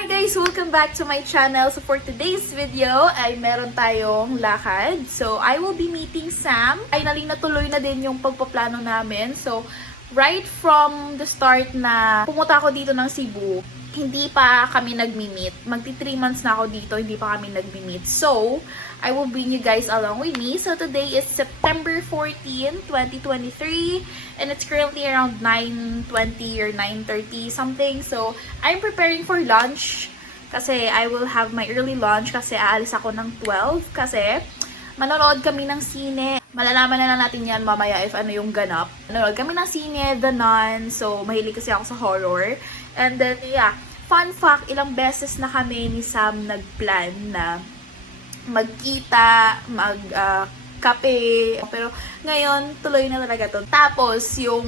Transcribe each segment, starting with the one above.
Hi guys! Welcome back to my channel. So for today's video ay meron tayong lakad. So I will be meeting Sam. Finally natuloy na din yung pagpaplano namin. So right from the start na pumunta ako dito ng Cebu, hindi pa kami nagmi-meet. Magti 3 months na ako dito, hindi pa kami nagmi-meet. So, I will bring you guys along with me. So, today is September 14, 2023. And it's currently around 9:20 or 9:30 something. So, I'm preparing for lunch. Kasi I will have my early lunch kasi aalis ako ng 12. Kasi manonood kami ng sine. Malalaman na natin yan mamaya if ano yung ganap. Manonood kami ng sine, The Nun. So, mahilig kasi ako sa horror. And then, yeah. Fun fact, ilang beses na kami ni Sam nagplan na magkita, kape. Pero ngayon, tuloy na talaga to. Tapos, yung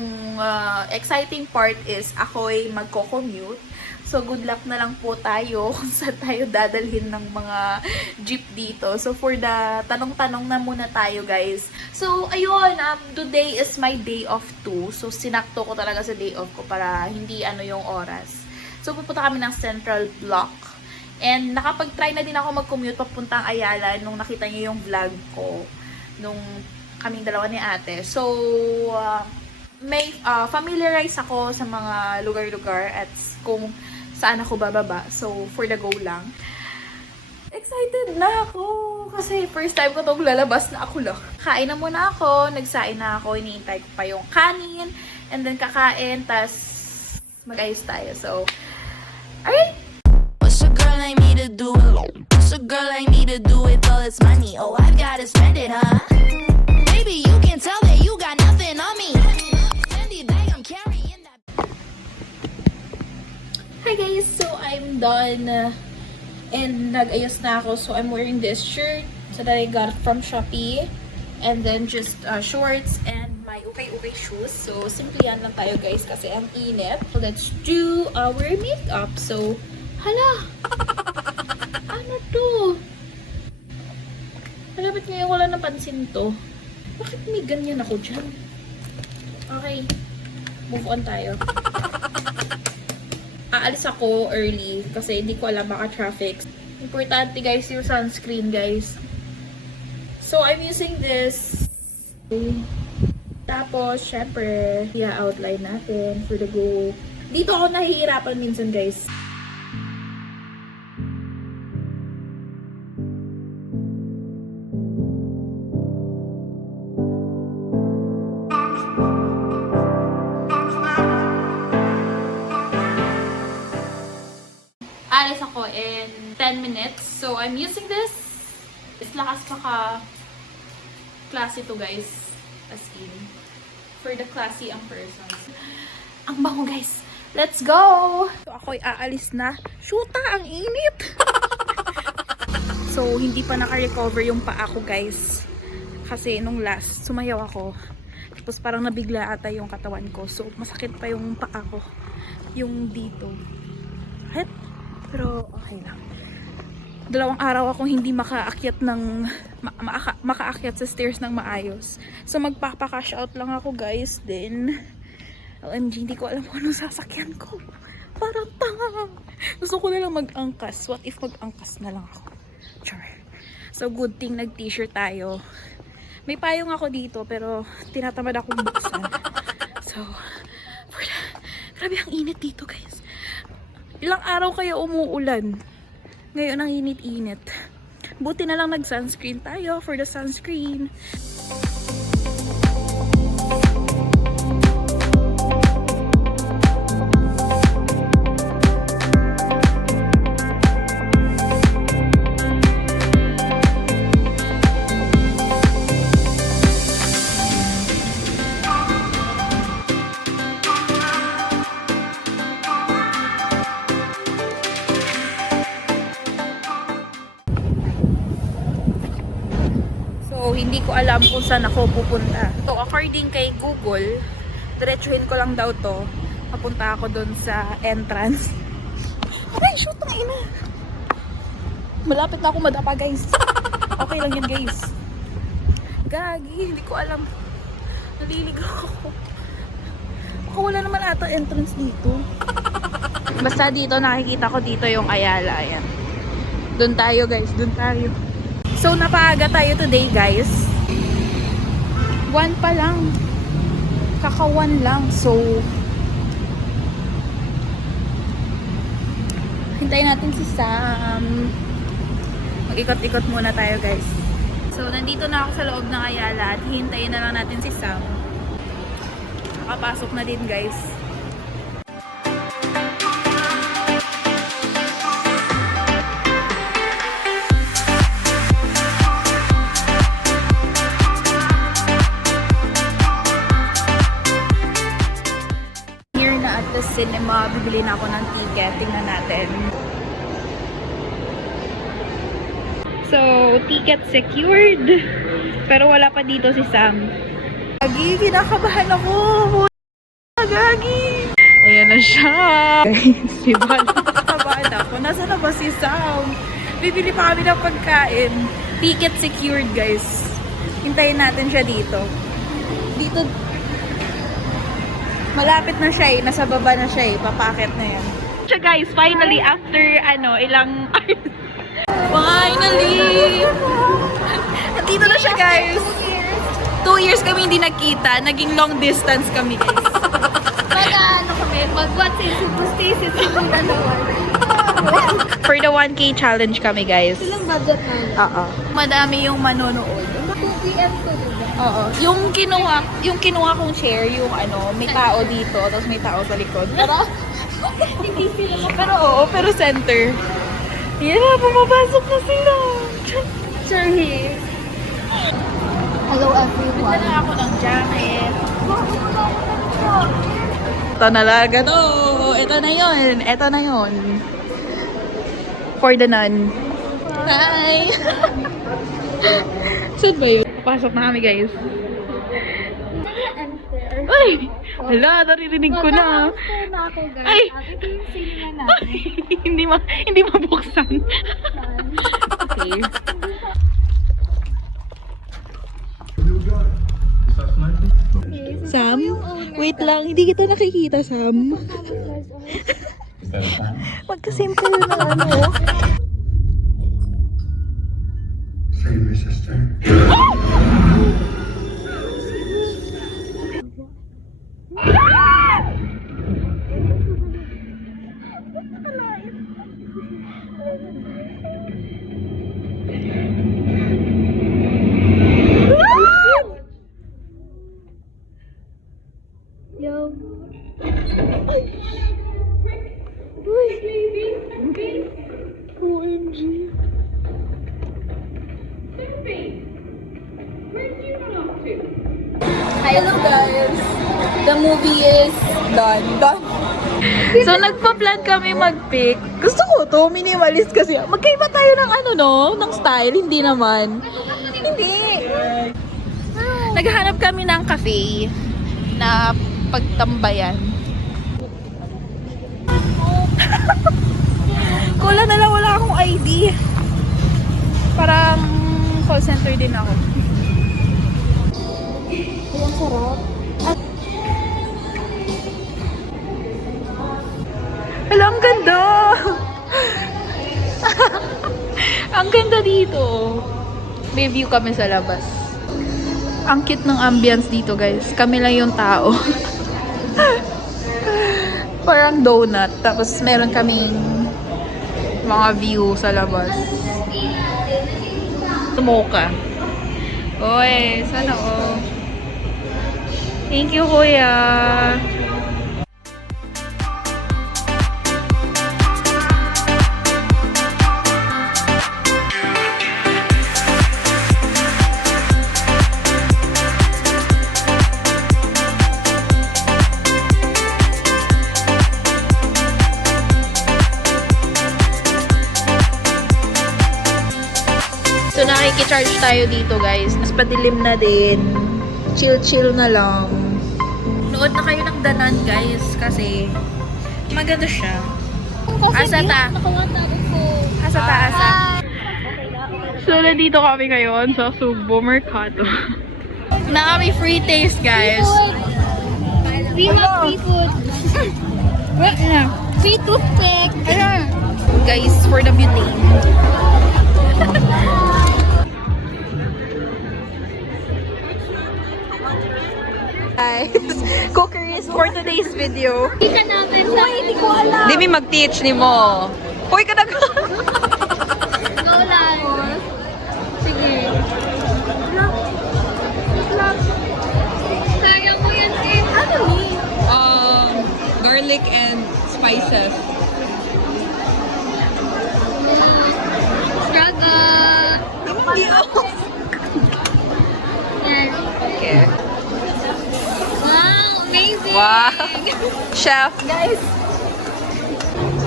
exciting part is ako'y magko-commute. So, good luck na lang po tayo kung saan tayo dadalhin ng mga jeep dito. So, for the tanong-tanong na muna tayo, guys. So, ayun, today is my day off too. So, sinakto ko talaga sa day off ko para hindi ano yung oras. So, pupunta kami ng Central Block. And nakapag-try na din ako mag-commute papuntang Ayala nung nakita niyo yung vlog ko nung kaming dalawa ni ate. So, may familiarize ako sa mga lugar-lugar at kung saan ako bababa. So, for the go lang. Excited na ako! Kasi first time ko itong lalabas na ako lang. Kain na muna ako, nagsain na ako, iniintay ko pa yung kanin, and then kakain, tas mag-ayos tayo. So, alright! What's a girl like me to do it? What's a girl like me to do it? All this money, oh, I've gotta spend it, huh? Baby, you can tell that you got nothing on me. Fendi bag, I'm carrying that. Hi guys! So, I'm done and nag-ayos na ako. So, I'm wearing this shirt so that I got it from Shopee. And then, just shorts and my okay shoes. So, simple yan lang tayo guys kasi ang init. Let's do our makeup. So, hala! Ano to? Hala, ba't ngayon wala napansin to? Bakit may ganyan ako dyan? Okay. Move on tayo. Aalis ako early kasi hindi ko alam baka traffic. Importante guys yung sunscreen guys. So, I'm using this. Tapos, syempre, i-outline natin for the go. Dito ako nahihirapan minsan guys. Alis ako in 10 minutes. So, I'm using this. It's lakas classy to guys. As in. For the classy ang persons. Ang bango guys. Let's go! So, ako'y aalis na. Shoota! Ang init! So, hindi pa naka-recover yung paa ko guys. Kasi nung last, sumayaw ako. Tapos parang nabigla ata yung katawan ko. So, masakit pa yung paa ko. Yung dito. Kahit pero okay lang. 2 araw akong hindi makaakyat ng makaakyat sa stairs ng maayos. So magpapaka-cash out lang ako guys. Then OMG, hindi ko alam kung anong sasakyan ko. Parang tanga. Gusto ko na lang mag-angkas. What if mag-angkas na lang ako? Sure. So good thing nag-t-shirt tayo. May payong ako dito pero tinatamad akong buksan. So grabe ang init dito guys. Ilang araw kaya umuulan. Ngayon ang init-init. Buti na lang nag-sunscreen tayo for the sunscreen. So, hindi ko alam kung saan ako pupunta. So, according kay Google, diretsuhin ko lang daw to. Papunta ako dun sa entrance. Aray, shoot na ina! Malapit na ako madapa, guys. Okay lang yan, guys. Gagi, hindi ko alam. Naliligaw ako. Baka wala naman ata entrance dito. Basta dito, nakikita ko dito yung Ayala. Ayan. Doon tayo guys, doon tayo. So, napaaga tayo today guys. 1 pa lang. Kaka-1 lang. So, hintayin natin si Sam. Mag-ikot-ikot muna tayo guys. So, nandito na ako sa loob ng Ayala at hintayin na lang natin si Sam. Nakapasok na din guys. Here na at the cinema, bibili na ako ng ticket. Tingnan natin. So, ticket secured. Pero wala pa dito si Sam. Gagi, kinakabahan ako. Gagi. Ayan na siya. Guys, diba? Kinakabahan ako. Nasaan na ba si Sam? Bibili pa kami ng pagkain. Ticket secured, guys. Hintayin natin siya dito. Dito. Malapit na siya eh. Nasa baba na siya eh. Papakit na yan. Siya guys, finally, after ilang finally! Nandito na siya guys. 2 years kami hindi nagkita. Naging long distance kami guys. Mag-what say super stay For the 1K challenge kami guys. Ilang budget na? Oo. Madami yung manonood. 2 p.m. to, diba? Oo. Yung kinuha kong chair, yung may tao dito, tapos may tao sa likod. Pero, Hindi sila pero oo, pero center. Yan na, pumapasok na sila. Sir here. Hello everyone. Bigyan na ako ng jacket. Ito nalaga to. Ito na yun. Ito na yun. For the nun. Hi! Saan ba yun? Pasok na kami guys. Enter. Ay! Hala, naririnig ko na. Mag-after na ako guys. Ay! At ito yung cinema natin. hindi mabuksan. Okay. Sam? Wait lang, hindi kita nakikita, Sam. Magka-simple na ano. Save me, sister. Yo. OMG. Hello guys! The movie is done. So nagpa-plan kami mag-pick. Gusto ko to, minimalist kasi. Magkaiba tayo ng ng style. Hindi naman. Hindi. Naghahanap kami ng cafe na pagtambayan. Kulang na lang, wala akong ID. Parang call center din ako. Ang sarap. Hala, ang ganda! Ang ganda dito. May view kami sa labas. Ang cute ng ambience dito, guys. Kami lang yung tao. Parang donut. Tapos meron kaming mga view sa labas. Mocha. Oy, sana oh. Thank you, kuya. So, nakikicharge tayo dito, guys. Mas padilim na din. Chill-chill na lang. Nood na kayo ng Danan, guys. Kasi, maganda siya. Asa ta? Asa ta, asa. So, nandito kami ngayon sa Subo Mercado. na kami free taste, guys. We have free food. What? Free toothpick. Ayun. Guys, for the butane. Guys, cookeries for today's video. Kita natin sa... Hindi ko alam. Di mi mag-teach ni mo. Hoy ka Go lang. Sige. Kaya mo yan eh. Ano ni? Garlic and spices. Struggle. Yan. Okay. Wow, amazing. Wow. Chef. Guys,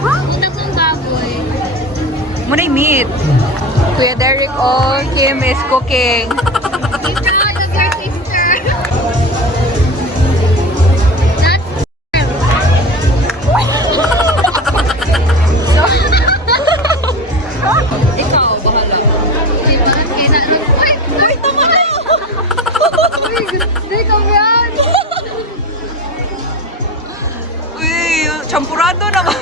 Utak ng baboy. Muna yung meat. Kuya Derek, Kim is cooking. Be proud of your sister. That's Ikaw, bahala. diba? Kaya na... Uy, tama na! Uy, di ka yan! Uy, champurado naman.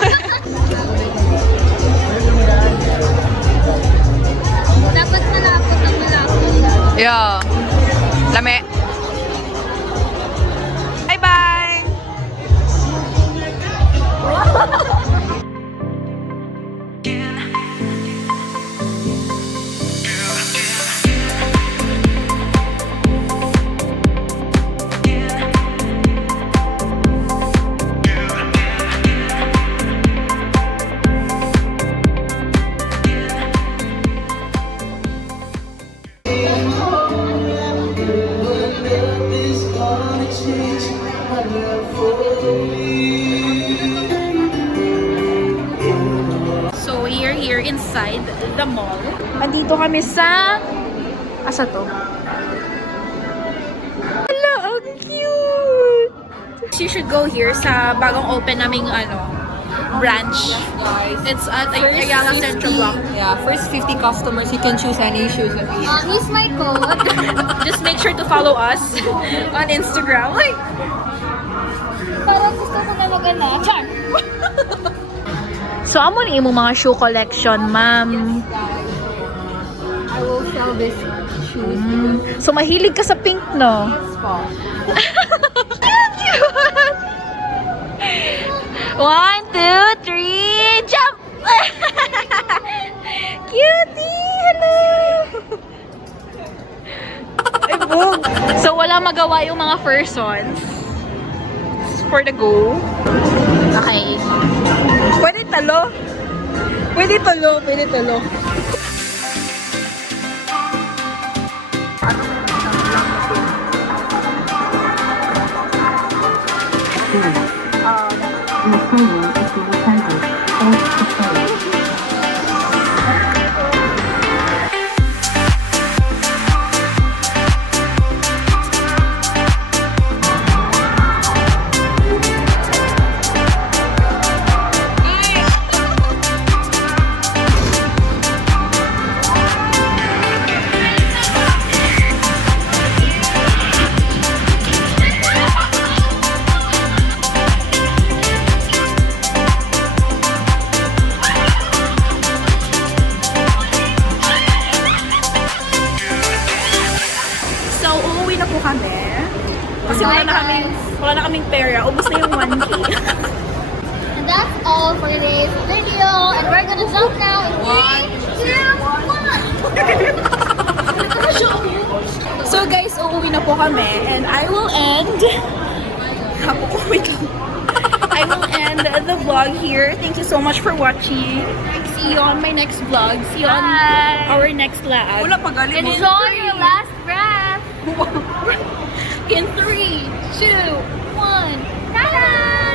Dapat malapot ang malapot. Yeah. Lame. Bye-bye. so we're here inside the mall. Andito kami sa... Asa to? Hello, ang cute! You should go here sa bagong open naming branch. Guys. It's at Ayala Central Block. Yeah, first 50 customers, you can choose any shoes that we Use my code. Just make sure to follow us on Instagram. Like, Parang gusto ko na Char! so, amo ni imong mga shoe collection, ma'am. I will sell this shoes. So, mahilig ka sa pink, no? Cute! 1, 2, 3, jump! Cutie! Hello! Ay, bug! So, wala magawa yung mga persons. For the go. Okay. Pwede talo. Pwede talo. Pwede talo. So, uuwi na po kami. Kasi wala na kaming pera. Ubus na yung 1K. And that's all for today's video. And we're gonna jump now in 3, 2, 1. So guys, uuwi na po kami. And I will end... Wait lang. I will end the vlog here. Thank you so much for watching. See you on my next vlog. See you on our next laag. Wala pagaling mo. Enjoy your last breath. In 3, 2, 1. Ta-da!